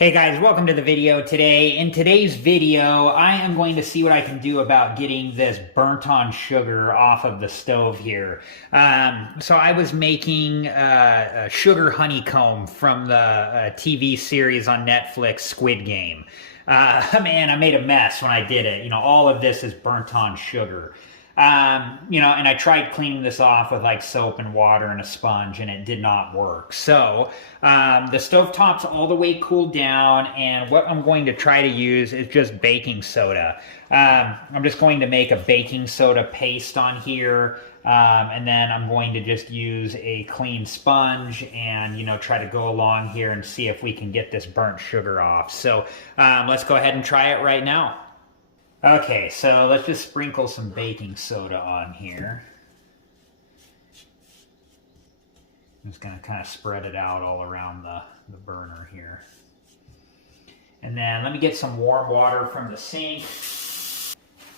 Hey guys, welcome to the video today. In today's video, I am going to see what I can do about getting this burnt on sugar off of the stove here. So I was making a sugar honeycomb from the TV series on Netflix, Squid Game. Man, I made a mess when I did it. All of this is burnt on sugar. And I tried cleaning this off with like soap and water and a sponge, and it did not work. So the stovetop's all the way cooled down, and what I'm going to try to use is just baking soda. I'm just going to make a baking soda paste on here, and then I'm going to just use a clean sponge and try to go along here and see if we can get this burnt sugar off. So let's go ahead and try it right now. Okay, so let's just sprinkle some baking soda on here. I'm just going to kind of spread it out all around the burner here. And then let me get some warm water from the sink.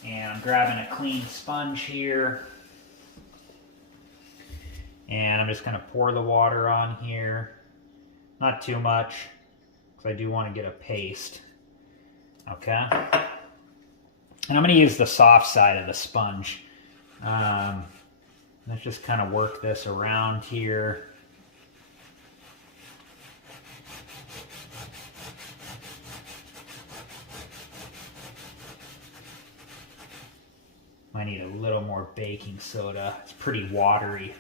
And I'm grabbing a clean sponge here. And I'm just going to pour the water on here. Not too much, because I do want to get a paste. Okay. And I'm going to use the soft side of the sponge. Let's just kind of work this around here. Might need a little more baking soda. It's pretty watery.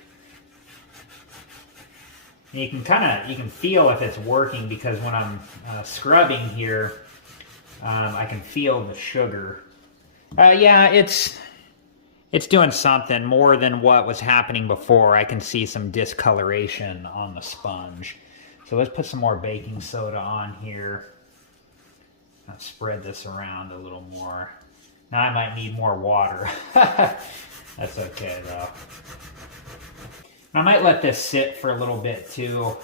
And you can feel if it's working, because when I'm scrubbing here, I can feel the sugar. Yeah, it's doing something more than what was happening before. I can see some discoloration on the sponge. So let's put some more baking soda on here. I'll spread this around a little more. Now I might need more water. That's okay though. I might let this sit for a little bit too.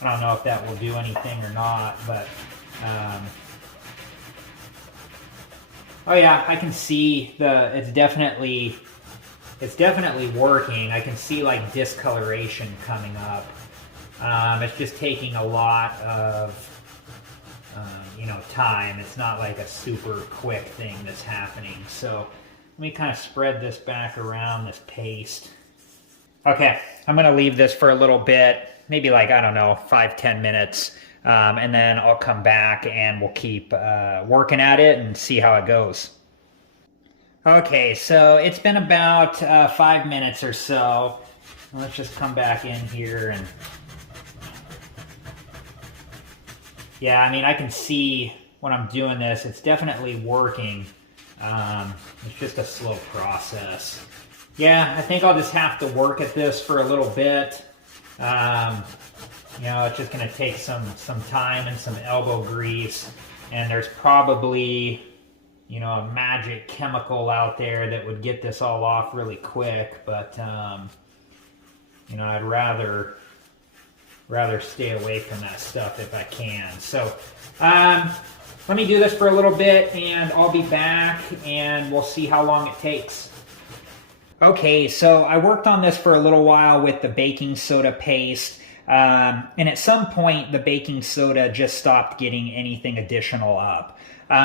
I don't know if that will do anything or not, but oh yeah, I can see it's definitely working. I can see like discoloration coming up. It's just taking a lot of time. It's not like a super quick thing that's happening. So let me kind of spread this back around, this paste. Okay, I'm gonna leave this for a little bit, maybe like, I don't know, 5-10 minutes. And then I'll come back and we'll keep working at it and see how it goes. Okay, so it's been about 5 minutes or so. Let's just come back in here and... Yeah, I mean, I can see when I'm doing this, it's definitely working. It's just a slow process. Yeah, I think I'll just have to work at this for a little bit. It's just going to take some time and some elbow grease, and there's probably, a magic chemical out there that would get this all off really quick, but, I'd rather stay away from that stuff if I can. So, let me do this for a little bit, and I'll be back, and we'll see how long it takes. Okay, so I worked on this for a little while with the baking soda paste. And at some point, the baking soda just stopped getting anything additional up.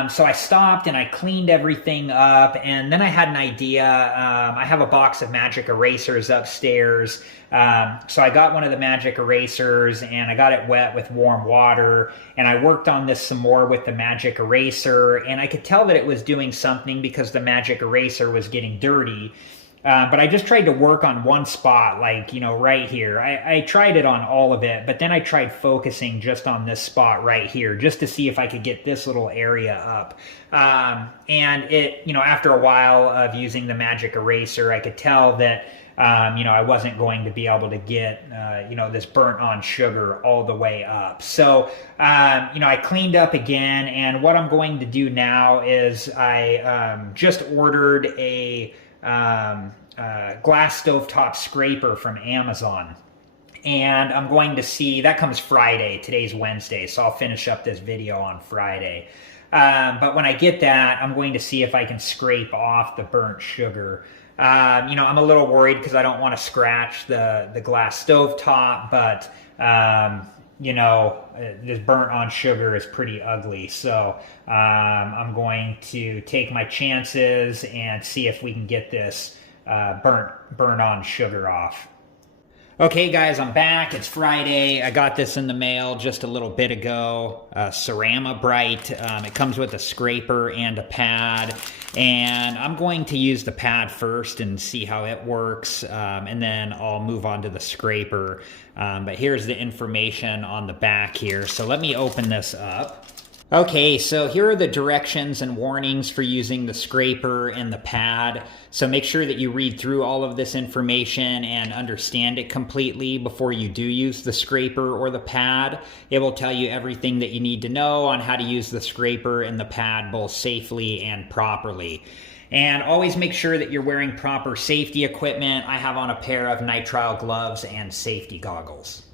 So I stopped and I cleaned everything up, and then I had an idea. I have a box of magic erasers upstairs. So I got one of the magic erasers and I got it wet with warm water, and I worked on this some more with the magic eraser, and I could tell that it was doing something because the magic eraser was getting dirty. But I just tried to work on one spot, like, right here. I tried it on all of it, but then I tried focusing just on this spot right here, just to see if I could get this little area up. And it, after a while of using the magic eraser, I could tell that, I wasn't going to be able to get, this burnt on sugar all the way up. So, I cleaned up again, and what I'm going to do now is I just ordered a glass stovetop scraper from Amazon, and I'm going to see, that comes Friday. Today's Wednesday, so I'll finish up this video on Friday. But when I get that, I'm going to see if I can scrape off the burnt sugar. I'm a little worried because I don't want to scratch the glass stovetop, but you know, this burnt on sugar is pretty ugly. So I'm going to take my chances and see if we can get this burnt on sugar off. Okay guys, I'm back. It's Friday. I got this in the mail just a little bit ago. Ceramabrite. It comes with a scraper and a pad. And I'm going to use the pad first and see how it works. And then I'll move on to the scraper. But here's the information on the back here. So let me open this up. Okay, so here are the directions and warnings for using the scraper and the pad. So make sure that you read through all of this information and understand it completely before you do use the scraper or the pad. It will tell you everything that you need to know on how to use the scraper and the pad both safely and properly. And always make sure that you're wearing proper safety equipment. I have on a pair of nitrile gloves and safety goggles.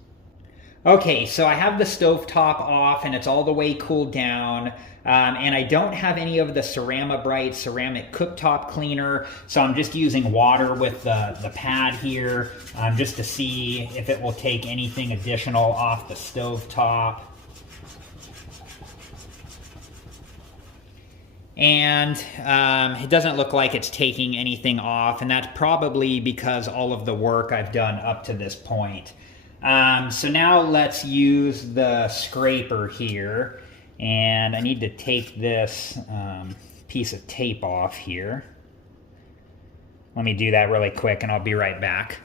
Okay, so I have the stovetop off and it's all the way cooled down. And I don't have any of the Ceramabrite ceramic cooktop cleaner, so I'm just using water with the pad here just to see if it will take anything additional off the stovetop. And it doesn't look like it's taking anything off, and that's probably because all of the work I've done up to this point. So now let's use the scraper here, and I need to take this piece of tape off here. Let me do that really quick and I'll be right back.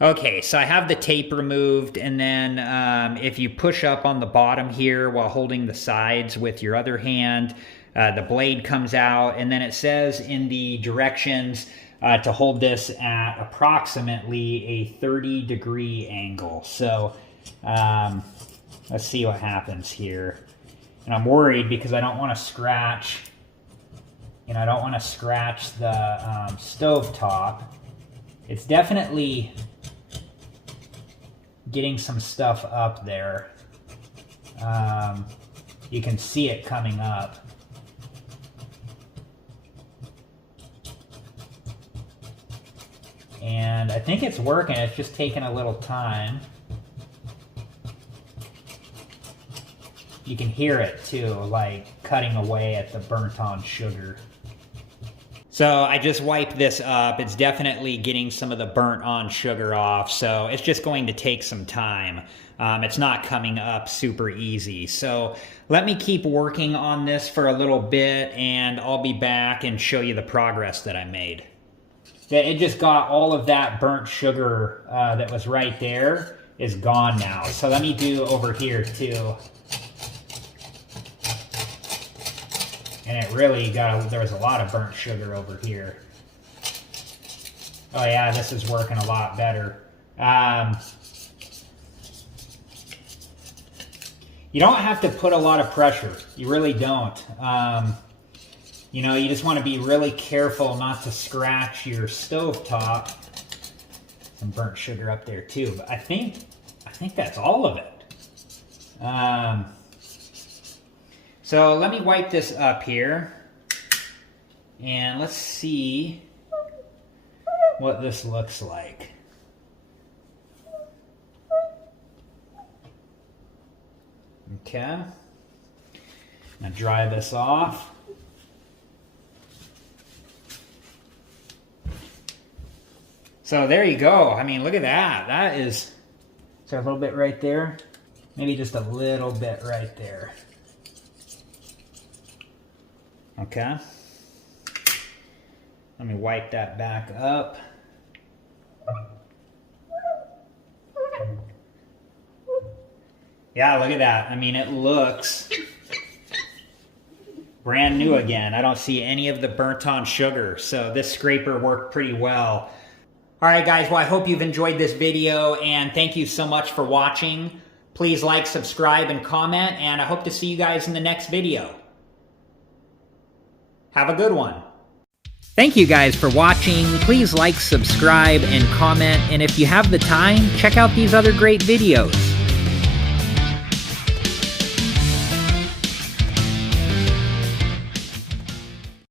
Okay, so I have the tape removed, and then if you push up on the bottom here while holding the sides with your other hand, the blade comes out, and then it says in the directions to hold this at approximately a 30-degree angle. So let's see what happens here. And I'm worried because I don't want to scratch, you know, I don't want to scratch the stove top. It's definitely getting some stuff up there. You can see it coming up. And I think it's working, it's just taking a little time. You can hear it too, like cutting away at the burnt on sugar. So I just wiped this up. It's definitely getting some of the burnt on sugar off, so it's just going to take some time. It's not coming up super easy. So let me keep working on this for a little bit, and I'll be back and show you the progress that I made. It just got all of that burnt sugar that was right there is gone now. So let me do over here too. And it really there was a lot of burnt sugar over here. Oh yeah, this is working a lot better. You don't have to put a lot of pressure. You really don't. You know, you just want to be really careful not to scratch your stovetop. Some burnt sugar up there too, but I think that's all of it. So let me wipe this up here, and let's see what this looks like. Okay, now dry this off. So there you go. I mean, look at that. That is there a little bit right there? Maybe just a little bit right there. Okay. Let me wipe that back up. Yeah, look at that. I mean, it looks brand new again. I don't see any of the burnt on sugar. So this scraper worked pretty well. All right, guys, well, I hope you've enjoyed this video, and thank you so much for watching. Please like, subscribe, and comment, and I hope to see you guys in the next video. Have a good one. Thank you guys for watching. Please like, subscribe, and comment, and if you have the time, check out these other great videos.